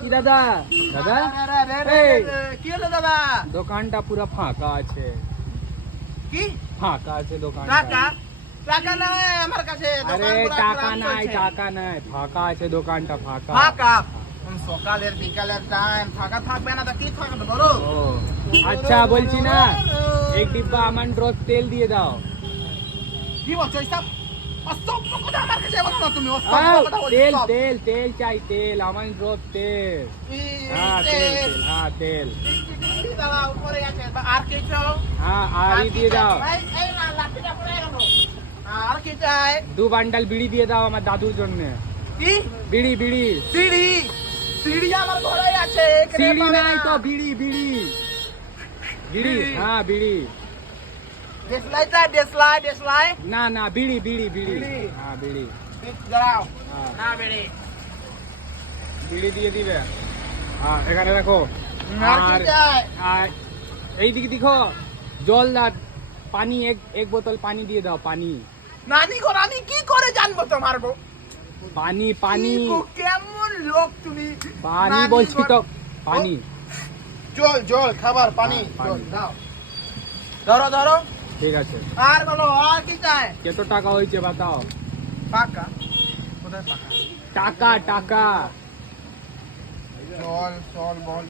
কি দাদা দাদা কি হলো দাদা? দোকানটা পুরো ফাঁকা আছে। কি ফাঁকা আছে দোকানটা। টাকা? টাকা নাই আমার কাছে। আরে দোকান পুরো টাকা খারাপ নাই চলছে। টাকা নাই, ফাঁকা আছে দোকানটা ফাঁকা। ফাঁকা? সকালের বিকালের টাইম ফাঁকা থাকবে না তো কি থাকবে বলো? ও আচ্ছা বলছি না, এক ডিব্বা আমন্ড রোজ তেল দিয়ে দাও। কি বলছো এইসব? অসভ্য কথা আমার কাছে বলো না তুমি। অসভ্য আও, কথা বলছো তেল সব। তেল তেল চাই, তেল আমন্ড রোজ তেল। হ্যাঁ তেল তেল, হ্যাঁ তেল। দাদা উপরে আছে আর কিছু? হ্যাঁ আর ই দিয়ে দাও। এই না লাঠিটা পড়ে গেল। আর কি চাই? 2 বান্ডাল বিড়ি দিয়ে দাও আমার দাদুর জন্য। কি? বিড়ি বিড়ি। সিঁড়ি? সিঁড়ি আমার ঘরে আছে। এখানে সিঁড়ি পাবে নাই না। তো বিড়ি বিড়ি বিড়ি। বিড়ি? হ্যাঁ বিড়ি। দেশলাই চাই দেশলাই দেশলাই। না না বিড়ি বিড়ি বিড়ি। বিড়ি? হ্যাঁ বিড়ি। দাঁড়াও। হ্যাঁ না বেড়ে। বিড়ি দিয়ে দিবে। হ্যাঁ এখানে রাখো। আর কি চাই? আর এইদিকে দেখো, জল দাও, পানি এক বোতল পানি দিয়ে দাও। পানি নানি গো নানি কি করে জানবো তোমার গো? পানি পানি কি গো, কেমন লোক তুমি? পানি নানি বলছি গো- তো, পানি। জল জল খাবার পানি হ্যাঁ, পানি। জল দাও। ধরো ধরো। ঠিক আছে, আর বলো আর কি চাই? কত টাকা হয়েছে বাতাও। পাকা? কোথায় পাকা? টাকা টাকা। জল জল বল।